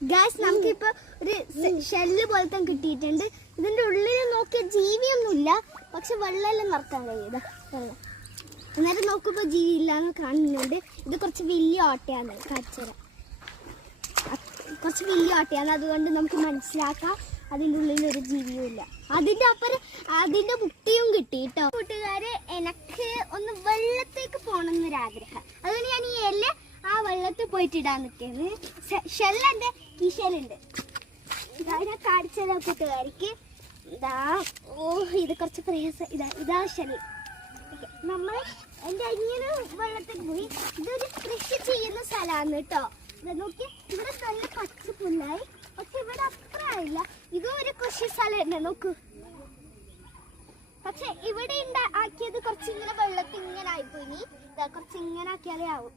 Guys നമുക്കിപ്പോ ഒരു shell പോലത്തെ കിട്ടിയിട്ടുണ്ട്. ഇതിന്റെ ഉള്ളിൽ നോക്കിയ ജീവിയൊന്നുമില്ല, പക്ഷെ വെള്ളമെല്ലാം നിറക്കാൻ കഴിയുക വെള്ളം. അന്നേരം നോക്കുമ്പോ ജീവി ഇല്ലാന്ന് കാണുന്നുണ്ട്. ഇത് കുറച്ച് വലിയ ഓട്ടയാണ്, കാഴ്ചര കുറച്ച് വലിയ ഓട്ടയാണ്. അതുകൊണ്ട് നമുക്ക് മനസ്സിലാക്കാം അതിൻ്റെ ഉള്ളിൽ ഒരു ജീവിയും ഇല്ല. അതിന്റെ അപ്പുറം അതിന്റെ മുട്ടിയും കിട്ടി കേട്ടോ. കൂട്ടുകാരെ, എനിക്ക് ഒന്ന് വെള്ളത്തേക്ക് പോകണം എന്നൊരാഗ്രഹം. അതുകൊണ്ട് ഞാൻ ഈ എല്ലാം ആ വെള്ളത്തിൽ പോയിട്ട് ഇടാൻ നിൽക്കുന്നത്. ഷെല്ലുണ്ട്, ഈ ഷെല്ലുണ്ട്. ഞാൻ കാണിച്ചതാ കൂട്ടുകാർക്ക്. ഇതാ, ഓ ഇത് കുറച്ച് പ്രയാസം. ഇതാ ഷെല്ല്. നമ്മൾ എൻ്റെ അനിയന് വെള്ളത്തിൽ പോയി. ഇതൊരു കൃഷി ചെയ്യുന്ന സ്ഥലമാണ് കേട്ടോ. ഇത് നോക്കി, ഇവിടെ നല്ല പച്ച പുല്ലായി, പക്ഷെ ഇവിടെ അത്ര ആയില്ല. ഇതും ഒരു കൃഷി സ്ഥലം തന്നെ നോക്കൂ. പക്ഷെ ഇവിടെ ആക്കിയത് കുറച്ച് ഇങ്ങനെ വെള്ളത്തിൽ ഇങ്ങനെ ആയിപ്പോയി. ഇതാ കുറച്ച് ഇങ്ങനെ ആക്കിയാലേ ആവും.